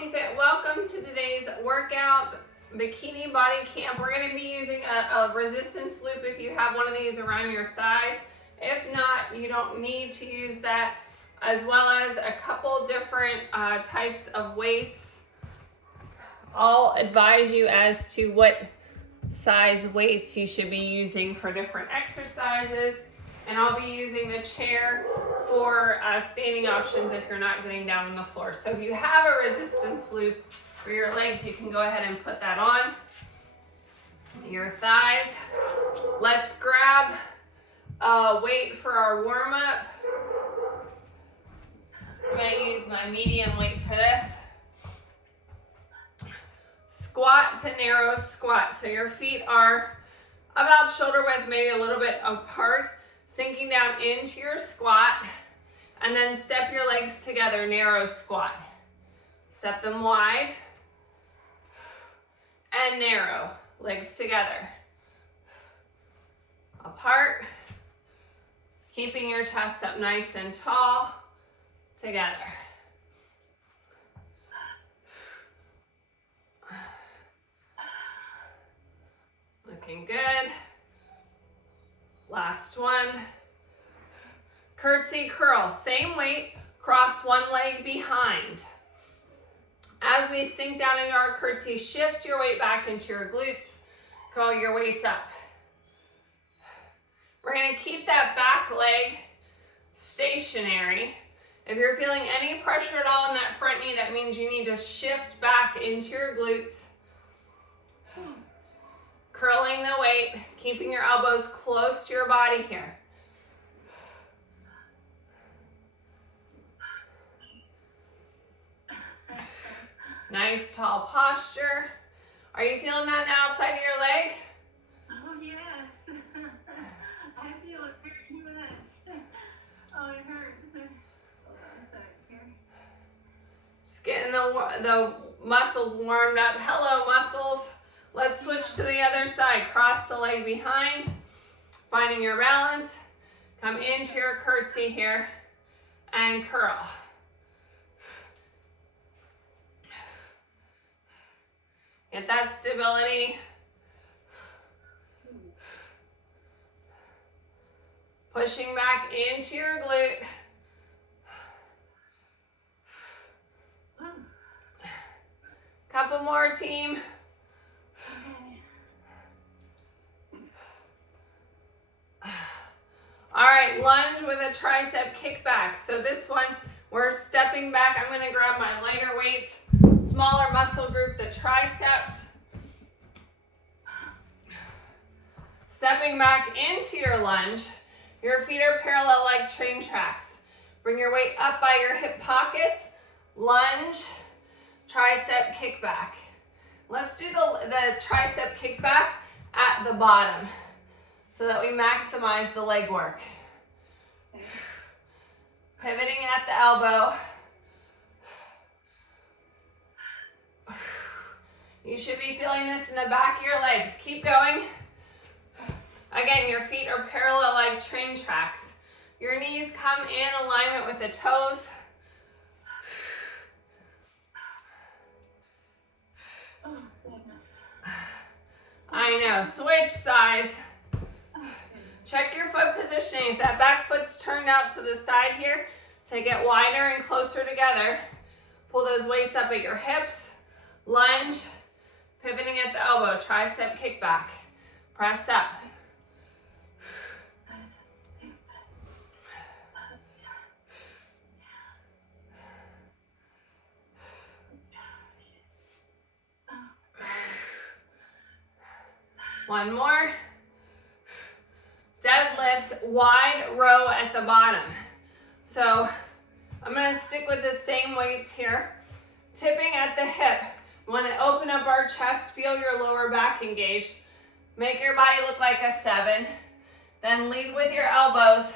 Healthy Fit. Welcome to today's workout, Bikini Body Camp. We're going to be using a resistance loop if you have one of these around your thighs. If not, you don't need to use that, as well as a couple different types of weights. I'll advise you as to what size weights you should be using for different exercises. And I'll be using the chair for standing options if you're not getting down on the floor. So if you have a resistance loop for your legs, you can go ahead and put that on your thighs. Let's grab a weight for our warm-up. I'm going to use my medium weight for this. Squat to narrow squat. So your feet are about shoulder width, maybe a little bit apart. Sinking down into your squat, and then step your legs together, narrow squat. Step them wide and narrow, legs together. Apart, keeping your chest up nice and tall, together. Looking good. Last one. Curtsy curl, same weight, cross one leg behind. As we sink down into our curtsy, shift your weight back into your glutes, curl your weights up. We're gonna keep that back leg stationary. If you're feeling any pressure at all in that front knee, that means you need to shift back into your glutes. Curling the weight, keeping your elbows close to your body here. Nice tall posture. Are you feeling that now outside of your leg? Oh yes, I feel it very much. Oh, it hurts. Hold on a sec here. Just getting the muscles warmed up. Hello, muscles. Let's switch to the other side. Cross the leg behind, finding your balance. Come into your curtsy here and curl. Get that stability. Pushing back into your glute. Couple more, team. All right, lunge with a tricep kickback. So this one, we're stepping back. I'm gonna grab my lighter weights, smaller muscle group, the triceps. Stepping back into your lunge. Your feet are parallel like train tracks. Bring your weight up by your hip pockets. Lunge, tricep kickback. Let's do the tricep kickback at the bottom, so that we maximize the leg work. Pivoting at the elbow. You should be feeling this in the back of your legs. Keep going. Again, your feet are parallel like train tracks. Your knees come in alignment with the toes. Oh, goodness. I know, switch sides. Check your foot positioning. If that back foot's turned out to the side here, to get wider and closer together, pull those weights up at your hips, lunge, pivoting at the elbow, tricep kickback, press up. One more. Deadlift, wide row at the bottom. So I'm gonna stick with the same weights here. Tipping at the hip. We wanna open up our chest, feel your lower back engaged. Make your body look like a 7. Then lead with your elbows,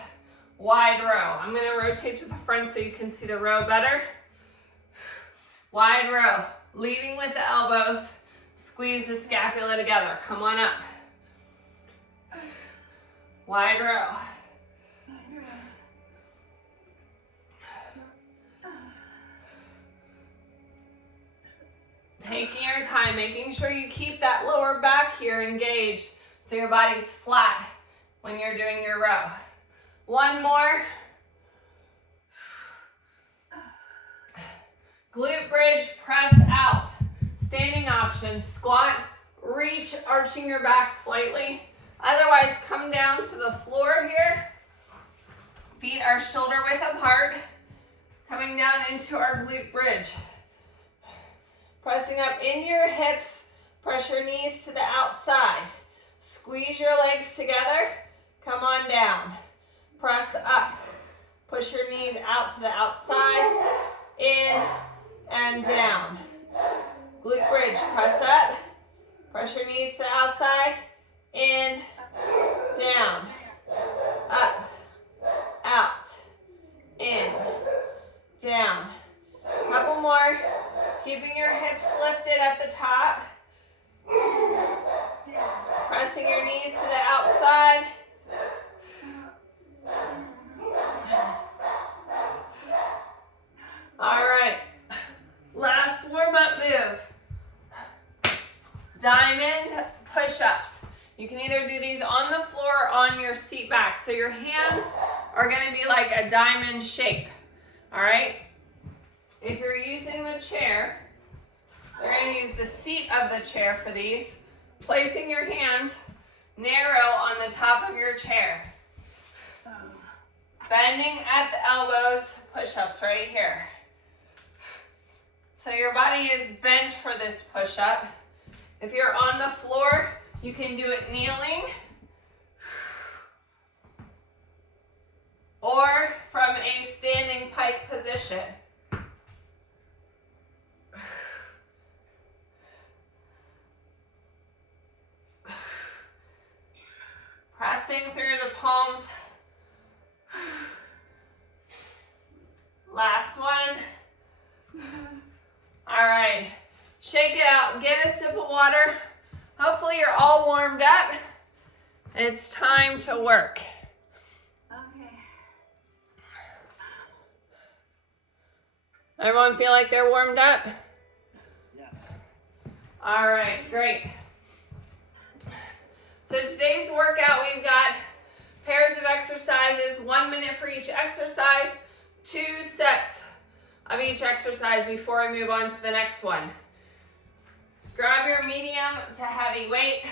wide row. I'm gonna rotate to the front so you can see the row better. Wide row, leading with the elbows, squeeze the scapula together. Come on up. Wide row. time, making sure you keep that lower back here engaged so your body's flat when you're doing your row. One more. Glute bridge, press out. Standing option, squat, reach, arching your back slightly. Otherwise, come down to the floor here. Feet are shoulder width apart. Coming down into our glute bridge. Pressing up into your hips, press your knees to the outside. Squeeze your legs together, come on down. Press up, push your knees out to the outside, in and down. Glute bridge, press up, press your knees to the outside, in, down, up, out, in, down. Couple more. Keeping your hips lifted at the top. Pressing your knees to the outside. All right. Last warm-up move. Diamond push-ups. You can either do these on the floor or on your seat back. So your hands are going to be like a diamond shape. All right? If you're using the chair, you're going to use the seat of the chair for these, placing your hands narrow on the top of your chair. Bending at the elbows, push-ups right here. So your body is bent for this push-up. If you're on the floor, you can do it kneeling or from a standing pike position. Pressing through the palms. Last one. All right. Shake it out. Get a sip of water. Hopefully you're all warmed up. It's time to work. Okay. Everyone feel like they're warmed up? Yeah. All right, great. So today's workout, we've got pairs of exercises, 1 minute for each exercise, 2 sets of each exercise before I move on to the next one. Grab your medium to heavy weight.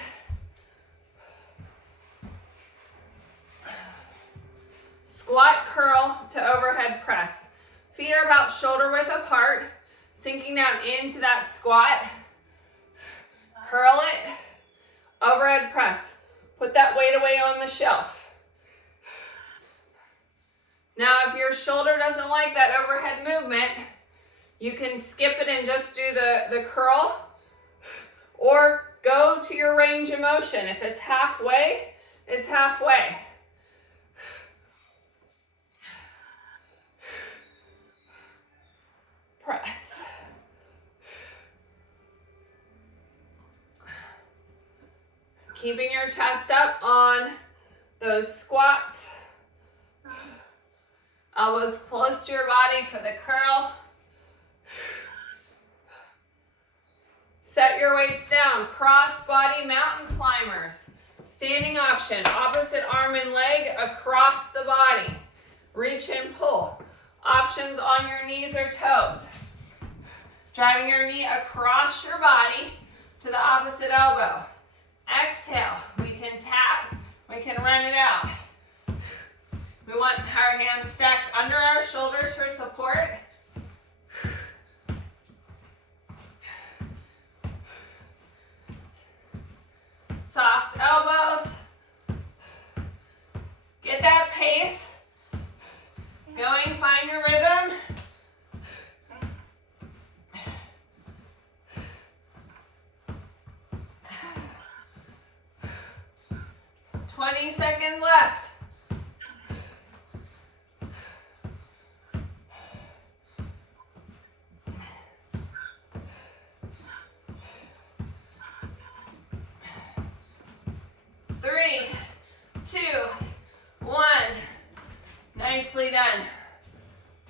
Squat, curl to overhead press. Feet are about shoulder width apart, sinking down into that squat. Curl it. Overhead press. Put that weight away on the shelf. Now, if your shoulder doesn't like that overhead movement, you can skip it and just do the curl, or go to your range of motion. If it's halfway, it's halfway. Press. Keeping your chest up on those squats. Elbows close to your body for the curl. Set your weights down. Cross body mountain climbers. Standing option. Opposite arm and leg across the body. Reach and pull. Options on your knees or toes. Driving your knee across your body to the opposite elbow. Exhale. We can tap. We can run it out. We want our hands stacked under our shoulders for support. Soft elbows. Get that pace going. Find your rhythm. Twenty seconds left. Three, 2, 1. Nicely done.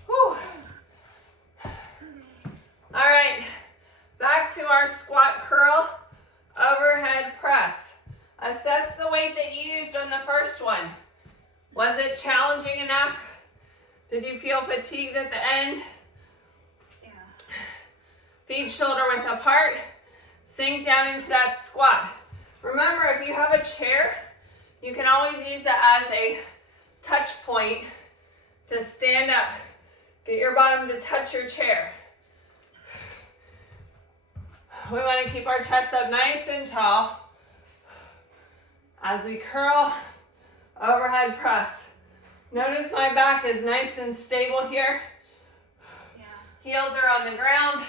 Whew. All right, back to our squat. squat, curl, overhead press. Assess the weight that you used on the first one. Was it challenging enough? Did you feel fatigued at the end? Yeah. Feet shoulder width apart. Sink down into that squat. Remember, if you have a chair, you can always use that as a touch point to stand up. Get your bottom to touch your chair. We want to keep our chest up nice and tall as we curl, overhead press. Notice my back is nice and stable here. Yeah. Heels are on the ground.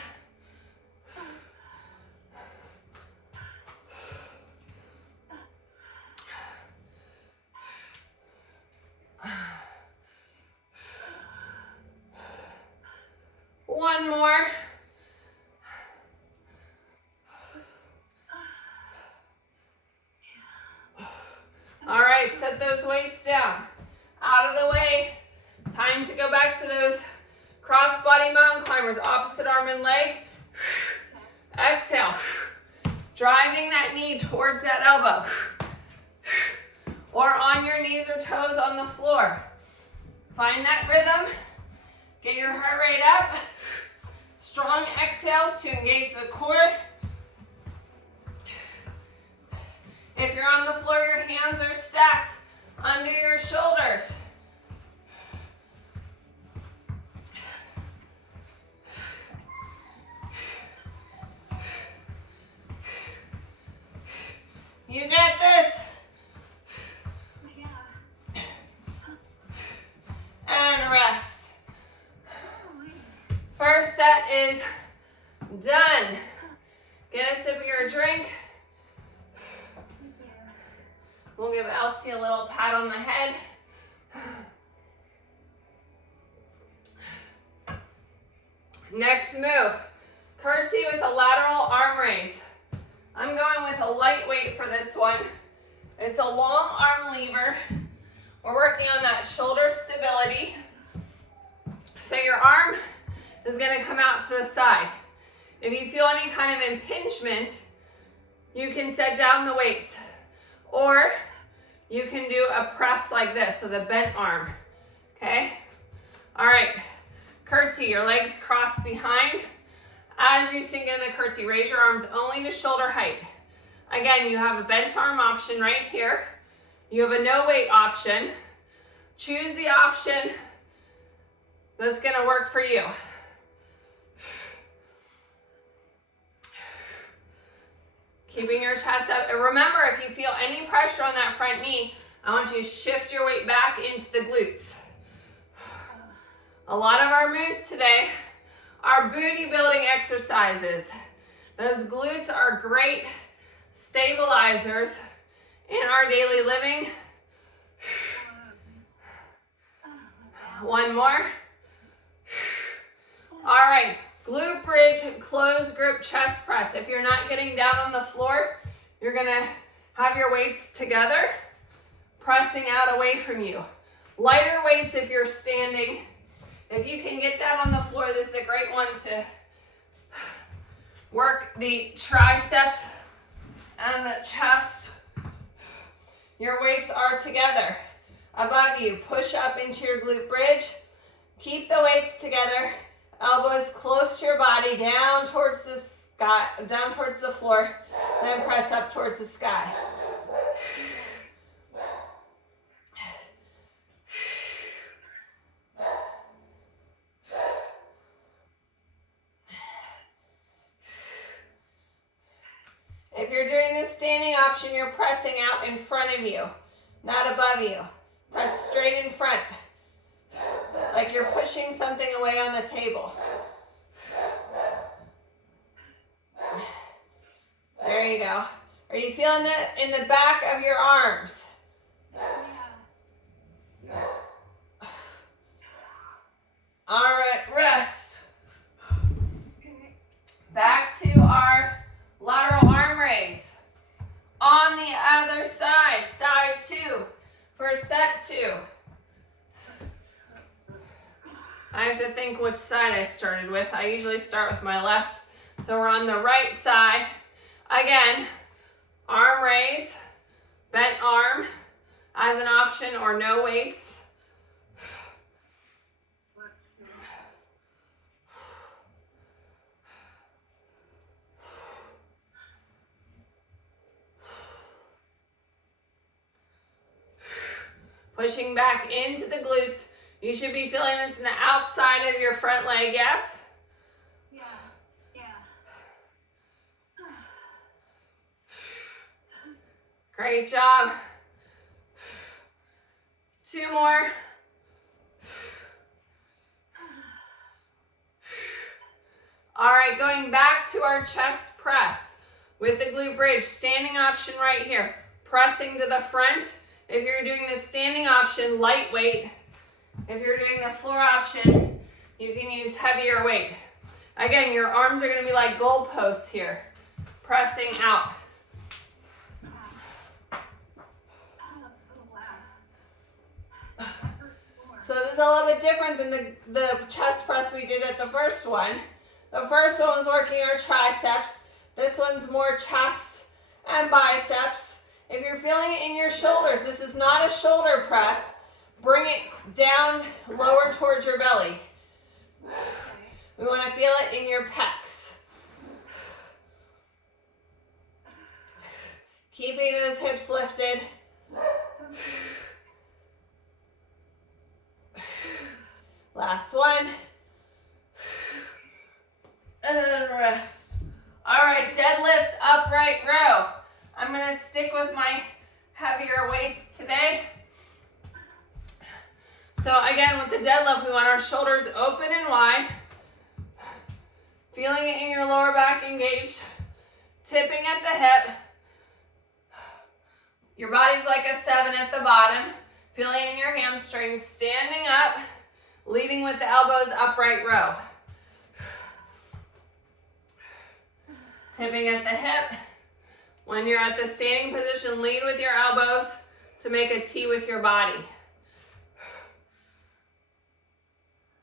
One more. All right, set those weights down. Out of the way. Time to go back to those cross-body mountain climbers. Opposite arm and leg. Exhale. Driving that knee towards that elbow. Or on your knees or toes on the floor. Find that rhythm. Get your heart rate up. Strong exhales to engage the core. If you're on the floor, your hands are stacked under your shoulders. You got this. Yeah. And rest. First set is done. Get a sip of your drink. We'll give Elsie a little pat on the head. Next move, curtsy with a lateral arm raise. I'm going with a light weight for this one. It's a long arm lever. We're working on that shoulder stability. So your arm is going to come out to the side. If you feel any kind of impingement, you can set down the weight. Or you can do a press like this with a bent arm, okay? All right, curtsy, your legs cross behind. As you sink in the curtsy, raise your arms only to shoulder height. Again, you have a bent arm option right here. You have a no weight option. Choose the option that's gonna work for you. Keeping your chest up. And remember, if you feel any pressure on that front knee, I want you to shift your weight back into the glutes. A lot of our moves today are booty building exercises. Those glutes are great stabilizers in our daily living. One more. All right. Glute bridge, closed grip chest press. If you're not getting down on the floor, you're gonna have your weights together, pressing out away from you. Lighter weights if you're standing. If you can get down on the floor, this is a great one to work the triceps and the chest. Your weights are together. Above you, push up into your glute bridge. Keep the weights together. Elbows close to your body, down towards the sky, down towards the floor, then press up towards the sky. If you're doing this standing option, you're pressing out in front of you, not above you. Press straight in front, like you're pushing something away on the table. There you go. Are you feeling that in the back of your arms? Yeah. All right, rest. Back to our lateral arm raise. On the other side, side two, for set two. I have to think which side I started with. I usually start with my left. So we're on the right side. Again, arm raise, bent arm as an option or no weights. Pushing back into the glutes. You should be feeling this in the outside of your front leg, yes? Yeah, yeah. Great job. 2 more. All right, going back to our chest press with the glute bridge. Standing option right here. Pressing to the front. If you're doing the standing option, lightweight. If you're doing the floor option, you can use heavier weight. Again, your arms are going to be like goalposts here. Pressing out. So this is a little bit different than the chest press we did at the first one. The first one was working our triceps. This one's more chest and biceps. If you're feeling it in your shoulders, this is not a shoulder press. Bring it down, lower towards your belly. We want to feel it in your pecs. Keeping those hips lifted. Last one. And then rest. All right, deadlift, upright row. I'm gonna stick with my heavier weights today. So again, with the deadlift, we want our shoulders open and wide. Feeling it in your lower back engaged. Tipping at the hip. Your body's like a 7 at the bottom. Feeling in your hamstrings, standing up, leading with the elbows, upright row. Tipping at the hip. When you're at the standing position, lead with your elbows to make a T with your body.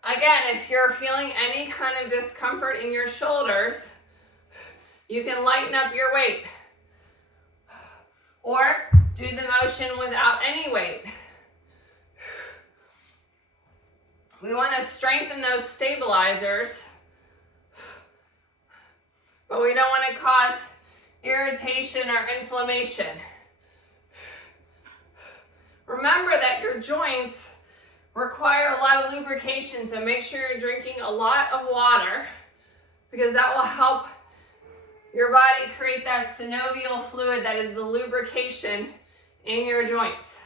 Again, if you're feeling any kind of discomfort in your shoulders, you can lighten up your weight. Or do the motion without any weight. We want to strengthen those stabilizers, but we don't want to cause irritation or inflammation. Remember that your joints require a lot of lubrication, so make sure you're drinking a lot of water because that will help your body create that synovial fluid that is the lubrication in your joints.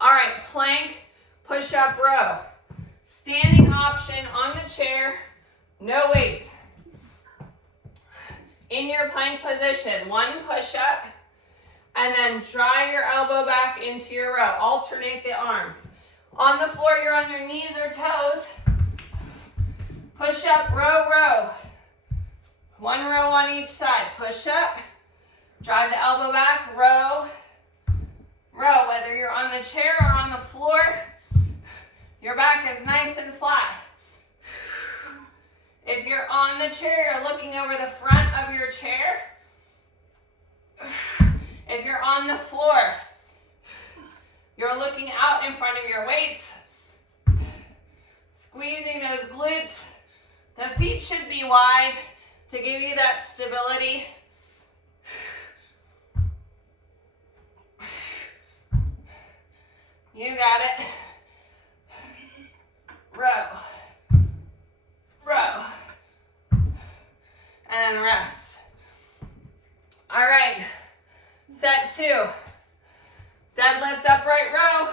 All right, plank, push-up row. Standing option on the chair, no weight. In your plank position, 1 push-up, and then drive your elbow back into your row. Alternate the arms. On the floor, you're on your knees or toes. Push up, row, row. 1 row on each side. Push up, drive the elbow back, row, row. Whether you're on the chair or on the floor, your back is nice and flat. If you're on the chair, you're looking over the front of your chair. If you're on the floor, you're looking out in front of your weights. Squeezing those glutes. The feet should be wide to give you that stability. You got it. Row. Row. And rest. All right. Set 2. Deadlift, upright row.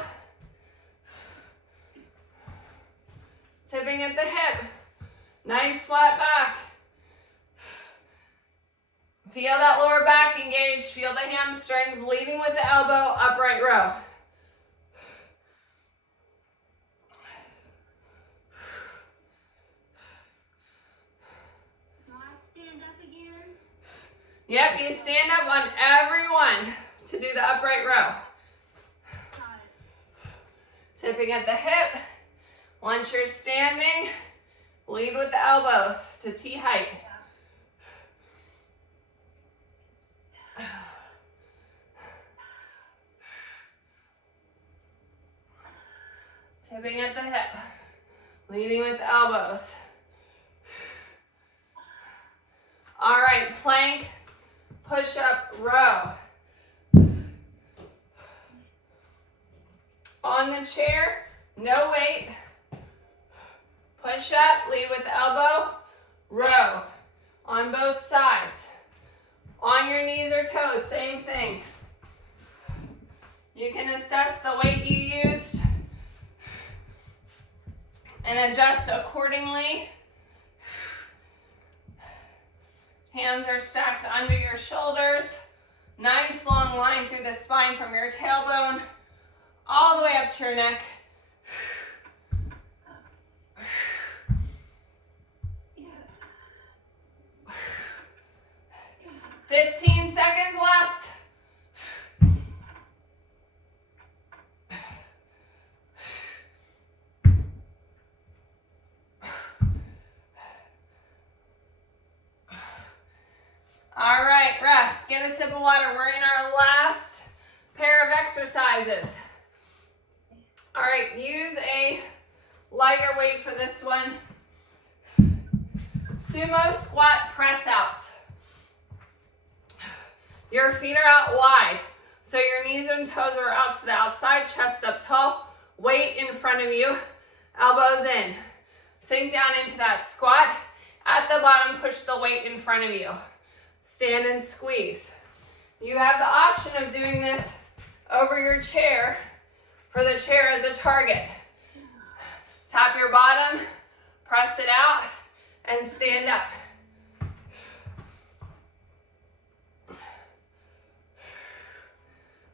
Tipping at the hip. Nice flat back. Feel that lower back engaged. Feel the hamstrings leading with the elbow, upright row. Do I stand up again? Yep, you stand up on every one to do the upright row. Got it. Tipping at the hip. Once you're standing, lead with the elbows to T height. Yeah. Tipping at the hip. Leading with the elbows. All right, plank, push up, row. On the chair, no weight. Push up, lead with the elbow, row. On both sides. On your knees or toes, same thing. You can assess the weight you used and adjust accordingly. Hands are stacked under your shoulders. Nice long line through the spine from your tailbone all the way up to your neck. 15 seconds left. All right, rest. Get a sip of water. We're in our last pair of exercises. All right, use a lighter weight for this one. Sumo squat press out. Your feet are out wide, so your knees and toes are out to the outside, chest up tall, weight in front of you, elbows in. Sink down into that squat. At the bottom, push the weight in front of you. Stand and squeeze. You have the option of doing this over your chair for the chair as a target. Tap your bottom, press it out, and stand up.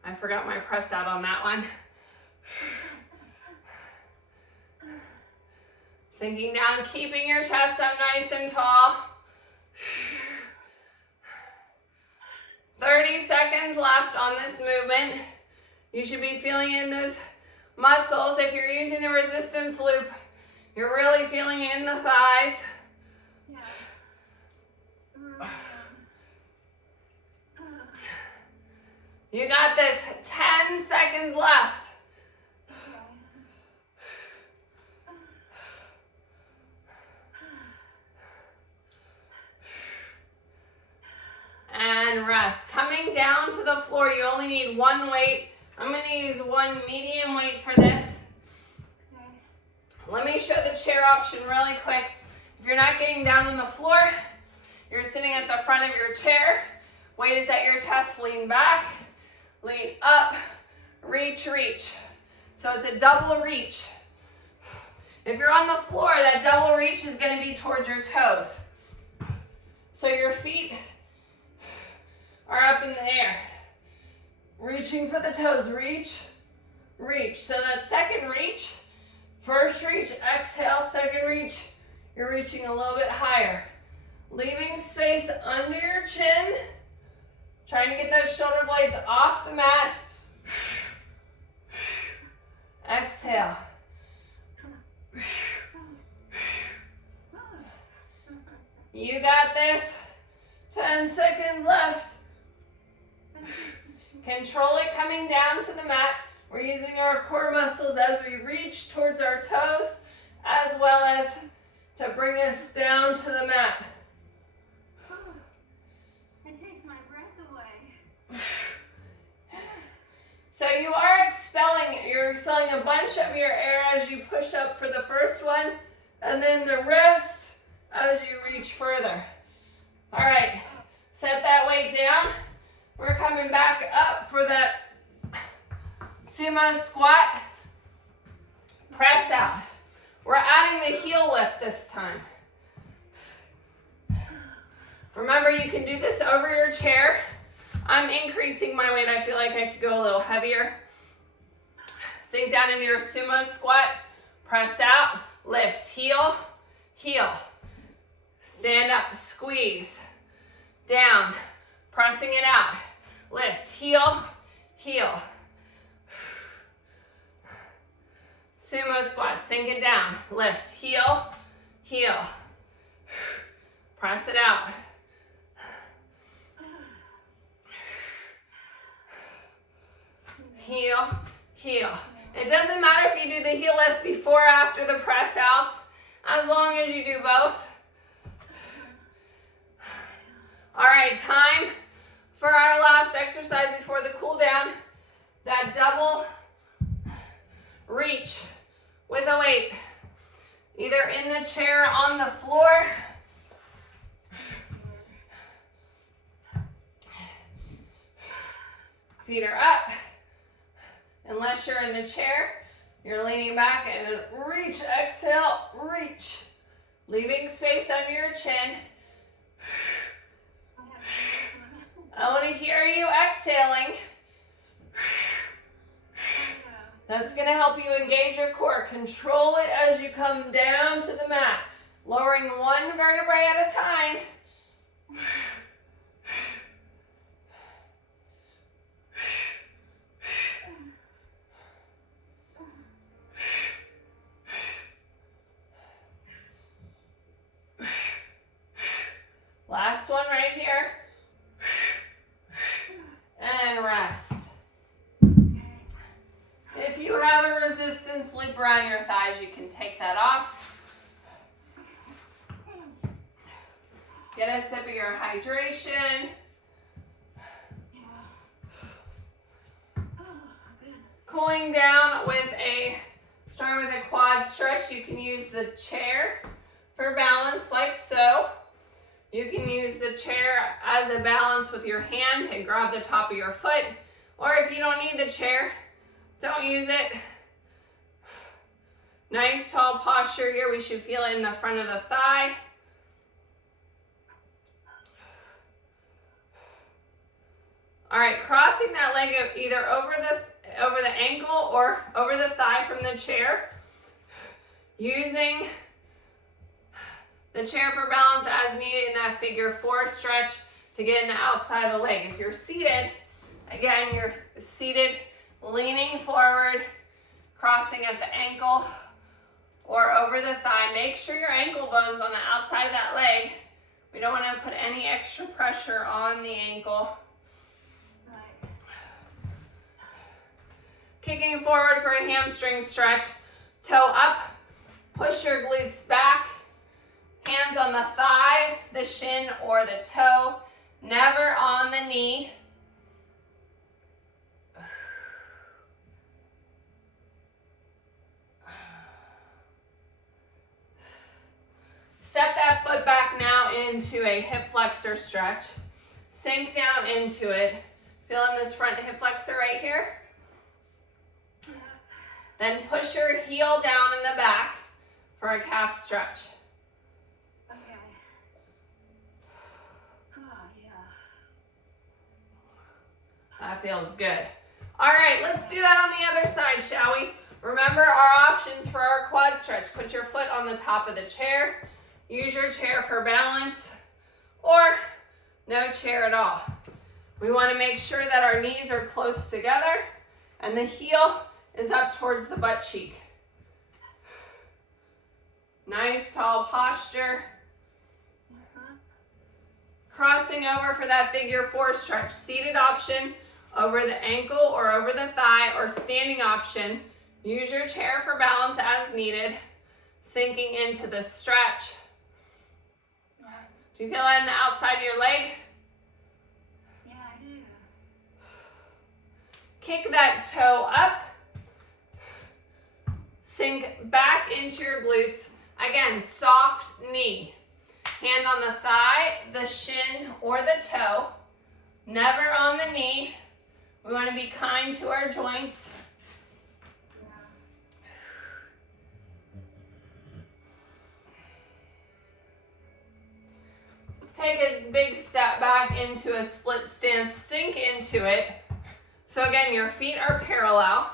I forgot my press out on that one. Sinking down, keeping your chest up nice and tall. 30 seconds left on this movement. You should be feeling in those muscles. If you're using the resistance loop, you're really feeling it in the thighs. You got this. 10 seconds left. And rest. Coming down to the floor, you only need one weight. I'm going to use one medium weight for this. Let me show the chair option really quick. If you're not getting down on the floor, you're sitting at the front of your chair. Weight is at your chest, lean back, lean up, reach, reach. So it's a double reach. If you're on the floor, that double reach is going to be towards your toes. So your feet are up in the air. Reaching for the toes, reach, reach. So that second reach, first reach, exhale, second reach, you're reaching a little bit higher. Leaving space under your chin, trying to get those shoulder blades off the mat. Exhale. You got this. 10 seconds left. Control it coming down to the mat. We're using our core muscles as we reach towards our toes, as well as to bring us down to the mat. It takes my breath away. So you're expelling a bunch of your air as you push up for the first one, and then the rest as you reach further. All right, set that weight down. We're coming back up for that sumo squat. Press out. We're adding the heel lift this time. Remember, you can do this over your chair. I'm increasing my weight. I feel like I could go a little heavier. Sink down into your sumo squat. Press out. Lift. Heel. Heel. Stand up. Squeeze. Down. Pressing it out. Lift. Heel. Heel. Sumo squat. Sink it down. Lift. Heel. Heel. Press it out. Heel, heel. It doesn't matter if you do the heel lift before or after the press outs, as long as you do both. All right, time for our last exercise before the cool down. That double reach with a weight, either in the chair, on the floor. Feet are up. Unless you're in the chair, you're leaning back and reach, exhale, reach. Leaving space under your chin. I want to hear you exhaling. That's going to help you engage your core. Control it as you come down to the mat. Lowering one vertebrae at a time. Last one right here. And rest. If you have a resistance loop around your thighs, you can take that off. Get a sip of your hydration. Cooling down with starting with a quad stretch. You can use the chair for balance like so. You can use the chair as a balance with your hand and grab the top of your foot. Or if you don't need the chair, don't use it. Nice tall posture here. We should feel it in the front of the thigh. All right, crossing that leg either over the ankle or over the thigh from the chair. Using the chair for balance as needed in that figure 4 stretch to get in the outside of the leg. If you're seated, again, you're seated, leaning forward, crossing at the ankle or over the thigh. Make sure your ankle bone's on the outside of that leg. We don't want to put any extra pressure on the ankle. Right. Kicking forward for a hamstring stretch. Toe up, push your glutes back. Hands on the thigh, the shin, or the toe. Never on the knee. Step that foot back now into a hip flexor stretch. Sink down into it. Feeling this front hip flexor right here? Yeah. Then push your heel down in the back for a calf stretch. Okay. Oh, yeah. That feels good. All right, let's do that on the other side, shall we? Remember our options for our quad stretch. Put your foot on the top of the chair. Use your chair for balance, or no chair at all. We want to make sure that our knees are close together and the heel is up towards the butt cheek. Nice tall posture. Crossing over for that figure 4 stretch. Seated option over the ankle or over the thigh, or standing option. Use your chair for balance as needed. Sinking into the stretch. Do you feel that in the outside of your leg? Yeah, I do. Kick that toe up. Sink back into your glutes. Again, soft knee. Hand on the thigh, the shin, or the toe. Never on the knee. We want to be kind to our joints. Take a big step back into a split stance. Sink into it. So again, your feet are parallel.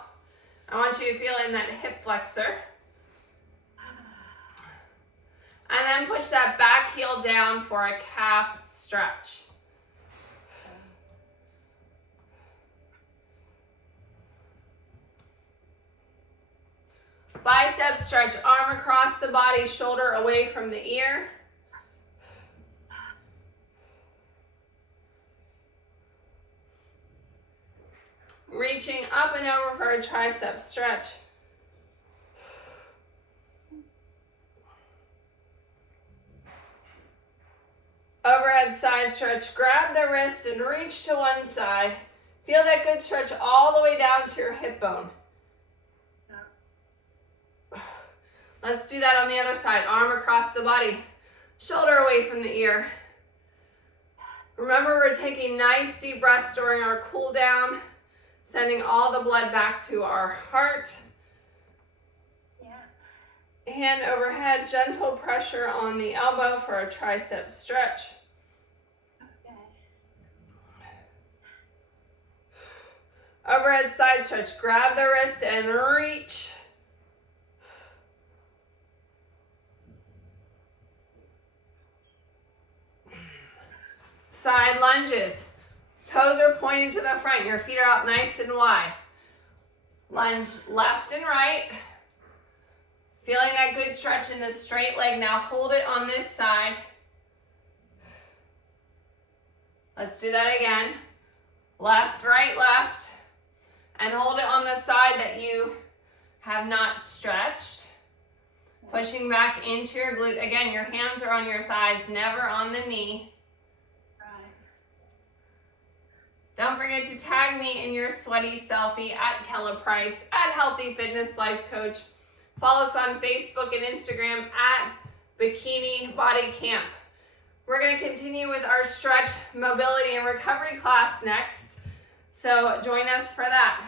I want you to feel in that hip flexor. And then push that back heel down for a calf stretch. Bicep stretch, arm across the body, shoulder away from the ear. Reaching up and over for a tricep stretch. Overhead side stretch. Grab the wrist and reach to one side. Feel that good stretch all the way down to your hip bone. Let's do that on the other side. Arm across the body. Shoulder away from the ear. Remember, we're taking nice deep breaths during our cool down, sending all the blood back to our heart. Yeah. Hand overhead, gentle pressure on the elbow for a tricep stretch. Okay. Overhead side stretch. Grab the wrist and reach. Side lunges. Toes are pointing to the front. Your feet are out nice and wide. Lunge left and right. Feeling that good stretch in the straight leg. Now hold it on this side. Let's do that again. Left, right, left. And hold it on the side that you have not stretched. Pushing back into your glute. Again, your hands are on your thighs, never on the knee. Don't forget to tag me in your sweaty selfie at Kella Price, at Healthy Fitness Life Coach. Follow us on Facebook and Instagram at Bikini Body Camp. We're going to continue with our stretch, mobility, and recovery class next. So join us for that.